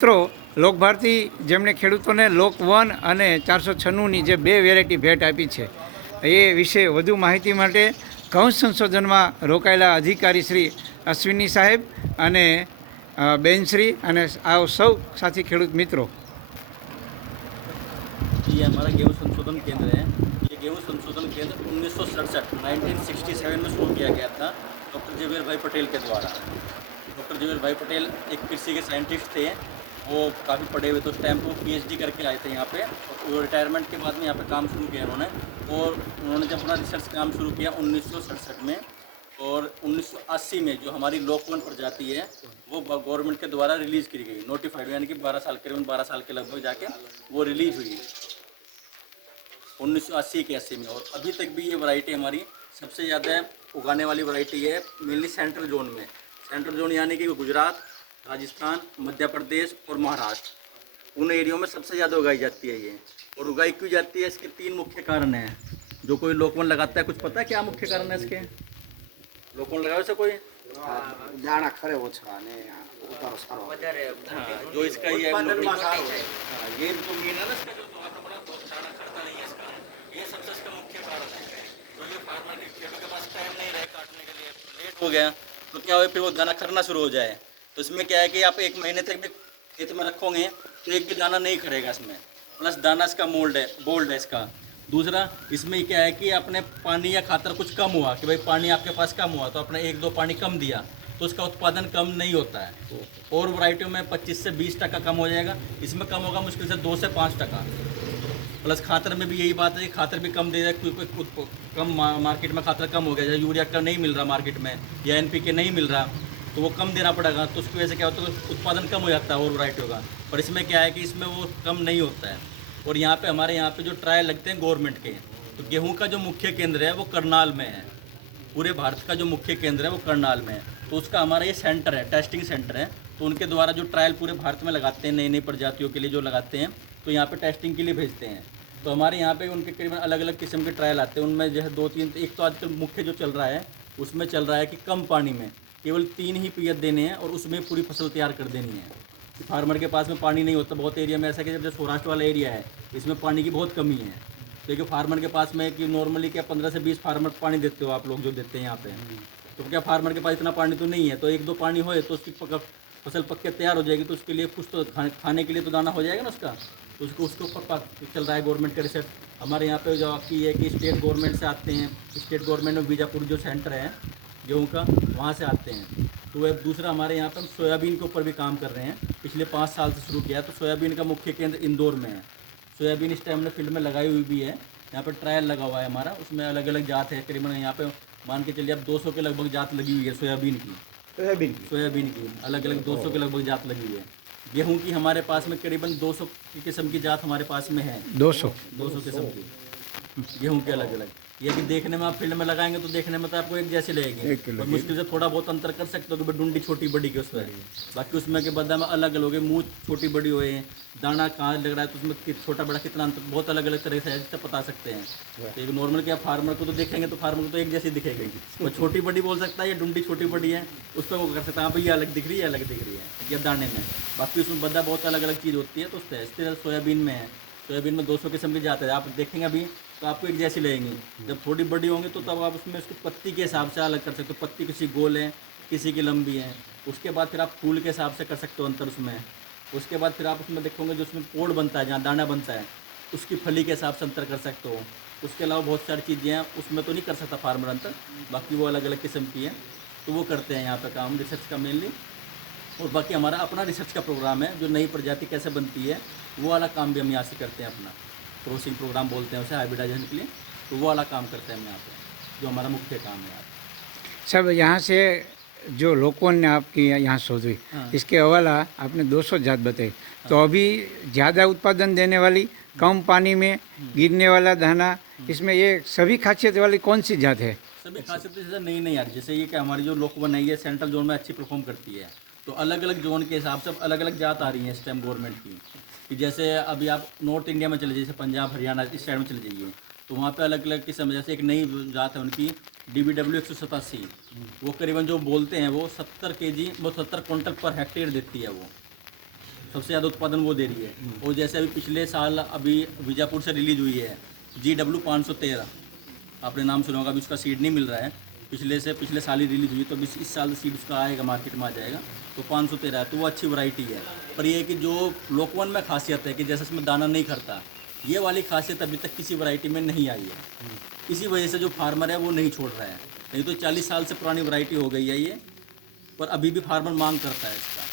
મિત્રો લોકભારતી જેમણે ખેડૂતોને લોક 1 અને 496ની જે બે વેરાયટી ભેટ આપી છે એ વિશે વધુ માહિતી માટે ઘઉં સંશોધનમાં રોકાયેલા અધિકારી શ્રી અશ્વિની સાહેબ અને બેનશ્રી અને આ સૌ સાથી ખેડૂત મિત્રો। ये हमारा गेहूं संशोधन केंद्र है। ये गेहूं संशोधन केंद्र 1967 में शुरू किया गया था डॉक्टर जेवियर भाई पटेल के द्वारा। डॉक्टर जेवियर भाई पटेल एक कृषि के साइंटिस्ट थे। वो काफ़ी पढ़े हुए थे उस टाइम पे, पीएचडी करके आए थे यहाँ पे। और रिटायरमेंट के बाद में यहाँ पे काम शुरू किया उन्होंने। और उन्होंने जब अपना रिसर्च काम शुरू किया 1967 में, और 1980 में जो हमारी लोक 1 प्रजाति है वो गवर्नमेंट के द्वारा रिलीज़ की गई, नोटिफाइड, यानी कि 12 साल करीबन 12 साल के लगभग जाके वो रिलीज हुई 1980 के 80 में। और अभी तक भी ये वैरायटी हमारी सबसे ज़्यादा उगाने वाली वैरायटी है, मेनली सेंट्रल जोन में। सेंट्रल जोन यानी कि गुजरात, राजस्थान, मध्य प्रदेश और महाराष्ट्र, उन एरियो में सबसे ज़्यादा उगाई जाती है ये। और उगाई क्यों जाती है, इसके 3 मुख्य कारण हैं। जो कोई लोक 1 लगाता है, कुछ पता है क्या मुख्य कारण है इसके? लोक 1 लगावे से कोई दाणा खरे ओछा ने उतारो सारो जो इसका ये हाँ, ये जो मेन है ना इसका, जो आपने बड़ा दाना खरता नहीं है इसका, ये सबसे इसका मुख्य कारण है। तो ये फार्मर के खेतों के पास टाइम नहीं रहे काटने के लिए, लेट हो गया तो क्या हो, फिर वो दाना खरना शुरू हो जाए। तो इसमें क्या है कि आप 1 महीने तक भी खेत में रखोगे तो एक भी दाना नहीं खड़ेगा इसमें। प्लस दाना इसका बोल्ड है इसका। दूसरा, इसमें क्या है कि अपने पानी या खातर कुछ कम हुआ, कि भाई पानी आपके पास कम हुआ तो अपने 1-2 पानी कम दिया तो उसका उत्पादन कम नहीं होता है। और वैरायटियों में 25 से 20% कम हो जाएगा, इसमें कम होगा मुश्किल से 2 से 5%। प्लस खातर में भी यही बात है कि खातर भी कम दे जाए, क्योंकि कम मार्केट में खातर कम हो गया, जैसे यूरिया का नहीं मिल रहा मार्केट में या NPK नहीं मिल रहा तो वो कम देना पड़ेगा। तो उसकी वजह से क्या होता है, उत्पादन कम हो जाता है और वैरायटियों का। पर इसमें क्या है कि इसमें वो कम नहीं होता है। और यहाँ पे हमारे यहाँ पे जो ट्रायल लगते हैं गवर्नमेंट के, तो गेहूं का जो मुख्य केंद्र है वो करनाल में है। पूरे भारत का जो मुख्य केंद्र है वो करनाल में है। तो उसका हमारा ये सेंटर है, टेस्टिंग सेंटर है। तो उनके द्वारा जो ट्रायल पूरे भारत में लगाते हैं, नई नई प्रजातियों के लिए जो लगाते हैं, तो यहाँ पे टेस्टिंग के लिए भेजते हैं। तो हमारे यहाँ पे उनके करीबन अलग अलग किस्म के ट्रायल आते हैं। उनमें जो है 2-3, एक तो आजकल मुख्य जो चल रहा है उसमें चल रहा है कि कम पानी में केवल 3 ही पियत देने हैं और उसमें पूरी फसल तैयार कर देनी है। फार्मर के पास में पानी नहीं होता, बहुत एरिया में ऐसा कि जब सौराष्ट्र वाला एरिया है इसमें पानी की बहुत कमी है। तो एक फार्मर के पास में कि नॉर्मली क्या 15 से 20 फार्मर पानी देते हो आप लोग, जो देते हैं यहाँ पे, तो क्या फार्मर के पास इतना पानी तो नहीं है। तो 1-2 पानी होए तो उसकी फसल पक के तैयार हो जाएगी। तो उसके लिए कुछ तो खाने के लिए तो दाना हो जाएगा ना उसका। तो उसको चल रहा है गवर्नमेंट का रिसर्च। हमारे यहाँ पे जो आपकी है कि स्टेट गवर्नमेंट से आते हैं, स्टेट गवर्नमेंट में बीजापुर जो सेंटर है गेहूँ का, वहाँ से आते हैं। तो वह दूसरा हमारे यहाँ पर हम सोयाबीन के ऊपर भी काम कर रहे हैं, पिछले 5 साल से शुरू किया। तो सोयाबीन का मुख्य केंद्र इंदौर में है। सोयाबीन इस टाइम हमने फील्ड में लगाई हुई भी है, यहाँ पर ट्रायल लगा हुआ है हमारा। उसमें अलग अलग जात है, करीबन यहाँ पे मान के चलिए अब 200 के लगभग जात लगी हुई है सोयाबीन की अलग अलग 200 के लगभग जात लगी हुई है। गेहूँ की हमारे पास में करीबन 200 की किस्म की जात हमारे पास में है। 200 किस्म की गेहूँ के अलग अलग। ये कि देखने में आप फील्ड में लगाएंगे तो देखने में तो आपको एक जैसे लगेगी, और मुश्किल से थोड़ा बहुत अंतर कर सकते हो कि डुंडी छोटी बड़ी के उसमें। बाकी उसमें के बदला में अलग अलग हो, मुँह छोटी बड़ी हुए, दाना कहाँ लग रहा है तो उसमें छोटा बड़ा कितना अंतर, बहुत अलग अलग तरह से है, जिससे बता सकते हैं। तो एक नॉर्मल क्या फार्मर को तो देखेंगे तो फार्मर को तो एक जैसी दिखेगी, वो छोटी बड़ी बोल सकता है, या डुंडी छोटी बड़ी है उस पर वो कर सकता है, हाँ भाई ये अलग दिख रही है, अलग दिख रही है या दाने में। बाकी उसमें बदला बहुत अलग अलग चीज़ होती है। तो उस तरह सोयाबीन में है, सोयाबीन में 200 किस्म की जाते हैं। आप देखेंगे अभी तो आपको एक जैसी लगेंगी, जब थोड़ी बड़ी होंगी तो तब आप उसमें उसकी पत्ती के हिसाब से अलग कर सकते हो। पत्ती किसी गोल है, किसी की लंबी है। उसके बाद फिर आप फूल के हिसाब से कर सकते हो अंतर उसमें। उसके बाद फिर आप उसमें देखोगे जो उसमें पोड़ बनता है, जहाँ दाना बनता है, उसकी फली के हिसाब से अंतर कर सकते हो। उसके अलावा बहुत सारी चीज़ें हैं, उसमें तो नहीं कर सकता फार्मर अंतर, बाकी वो अलग अलग किस्म की है। तो वो करते हैं यहाँ पर काम रिसर्च का मेनली। और बाकी हमारा अपना रिसर्च का प्रोग्राम है, जो नई प्रजाति कैसे बनती है वो वाला काम भी हम यहाँ से करते हैं। अपना क्रॉसिंग प्रोग्राम बोलते हैं उसे, हाइब्रिडाइजेशन के लिए। तो वो वाला काम करते हैं हम यहाँ पे, जो हमारा मुख्य काम है यहाँ। सब यहाँ से जो लोगों ने आपकी यहाँ शोधी, इसके अलावा आपने 200 जात बताई, तो अभी ज़्यादा उत्पादन देने वाली, कम पानी में गिरने वाला दाना, इसमें ये सभी खासियत वाली कौन सी जात है? सभी खासियत जैसे नई नई यार, जैसे ये कि हमारी जो लोक 1 है ये सेंट्रल जोन में अच्छी परफॉर्म करती है। तो अलग अलग जोन के हिसाब से अलग अलग जात आ रही हैं इस टाइम गवर्नमेंट की। कि जैसे अभी आप नॉर्थ इंडिया में चले जाइए, जैसे पंजाब हरियाणा इस साइड में चले जाइए, तो वहाँ पे अलग अलग किस्म, जैसे एक नई जात है उनकी DBW 187, वो करीबन जो बोलते हैं वो 70 kg, वो 70 क्विंटल पर हेक्टेयर देती है वो। सबसे ज़्यादा उत्पादन वो दे रही है। और जैसे अभी पिछले साल अभी बीजापुर से रिलीज हुई है GW513, आपने नाम सुना होगा, अभी उसका सीड नहीं मिल रहा है, पिछले साल ही रिलीज हुई, तो अभी इस साल सीड उसका आएगा, मार्केट में आ जाएगा, तो 513 है, तो वो अच्छी वैरायटी है। पर ये है कि जो लोकवन में खासियत है कि जैसे इसमें दाना नहीं खरता, ये वाली खासियत अभी तक किसी वैरायटी में नहीं आई है। इसी वजह से जो फार्मर है वो नहीं छोड़ रहा है, नहीं तो 40 साल से पुरानी वैरायटी हो गई है ये, पर अभी भी फार्मर मांग करता है इसका।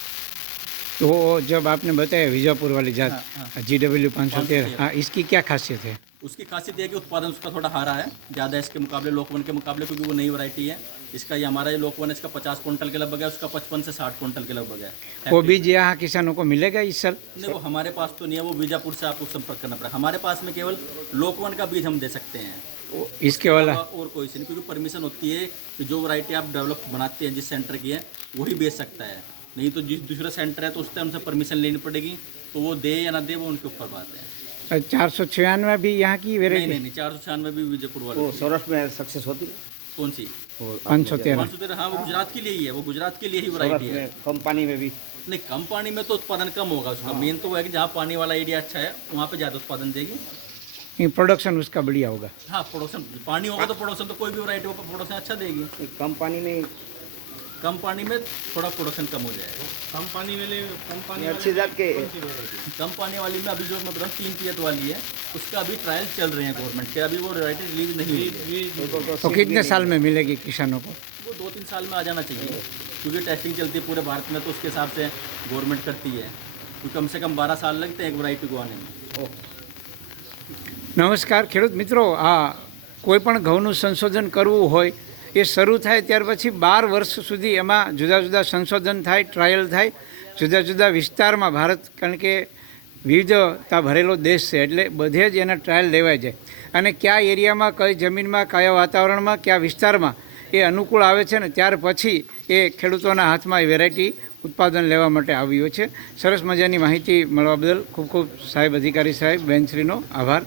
तो जब आपने बताया विजापुर वाली जात हाँ, GW513, हाँ, इसकी क्या खासियत है? उसकी खासियत ये है कि उत्पादन उसका थोड़ा हारा है ज़्यादा इसके मुकाबले, लोकवन के मुकाबले, क्योंकि वो नई वैरायटी है। इसका ये हमारा जो लोकवन है इसका 50 क्विंटल के लगभग है, उसका 55 से 60 क्विंटल के लगभग है। वो बीज यहाँ किसानों को मिलेगा इस साल? नहीं, वो हमारे पास तो नहीं है, वो बीजापुर से आपको संपर्क करना पड़ेगा। हमारे पास में केवल लोकवन का बीज हम दे सकते हैं, इसके वाला और कोई से नहीं, क्योंकि परमिशन होती है कि जो वैरायटी आप डेवलप बनाते हैं जिस सेंटर की है वही बेच सकता है, नहीं तो जिस दूसरा सेंटर है तो उससे हमसे परमिशन लेनी पड़ेगी, तो वो दे या ना दे वो उनके ऊपर बात है। 496 भी यहाँ की नहीं वेरायटी? नहीं नहीं, 496 भी विजयपुर वाले। वो सौराष्ट्र में सक्सेस होती है। कौन सी? 513। 513, हाँ, वो गुजरात के लिए ही है, वो गुजरात के लिए ही वैरायटी सौराष्ट्र है। में कम पानी में भी नहीं, कम पानी में तो उत्पादन कम होगा उसका। मेन तो वो है कि जहाँ पानी वाला एरिया अच्छा है वहाँ पे ज़्यादा उत्पादन देगी। प्रोडक्शन उसका बढ़िया होगा। हाँ, प्रोडक्शन, पानी होगा तो प्रोडक्शन तो कोई भी वैरायटी होगा प्रोडक्शन अच्छा देगी। कम पानी में कम पानी में थोड़ा प्रोडक्शन कम हो जाएगा। कम पानी वाले अच्छी जात के कम पानी वाली में अभी जो मैं बताऊँ 3 पियत वाली है, उसका अभी ट्रायल चल रहे हैं गवर्नमेंट के, अभी वो वैरायटी रिलीज नहीं हुई है। तो कितने साल में मिलेगी किसानों को? वो 2-3 साल में आ जाना चाहिए, क्योंकि टेस्टिंग चलती है पूरे भारत में, तो उसके हिसाब से गवर्नमेंट करती है, तो कम से कम 12 साल लगते हैं एक वैरायटी को आने में। નમસ્કાર ખેડૂત મિત્રો, આ કોઈપણ ઘઉંનું સંશોધન કરવું હોય એ શરૂ થાય ત્યાર પછી 12 વર્ષ સુધી એમાં જુદા જુદા સંશોધન થાય, ટ્રાયલ થાય, જુદા જુદા વિસ્તારમાં ભારત, કારણ કે વિવિધતા ભરેલો દેશ છે એટલે બધે જ એના ટ્રાયલ લેવાય છે અને કયા એરિયામાં, કઈ જમીનમાં, કયા વાતાવરણમાં, કયા વિસ્તારમાં એ અનુકૂળ આવે છે ને ત્યાર પછી એ ખેડૂતોના હાથમાં એ વેરાયટી ઉત્પાદન લેવા માટે આવ્યો છે. સરસ મજાની માહિતી મળવા બદલ ખૂબ ખૂબ સાહેબ, અધિકારી સાહેબ, બેનશ્રીનો આભાર.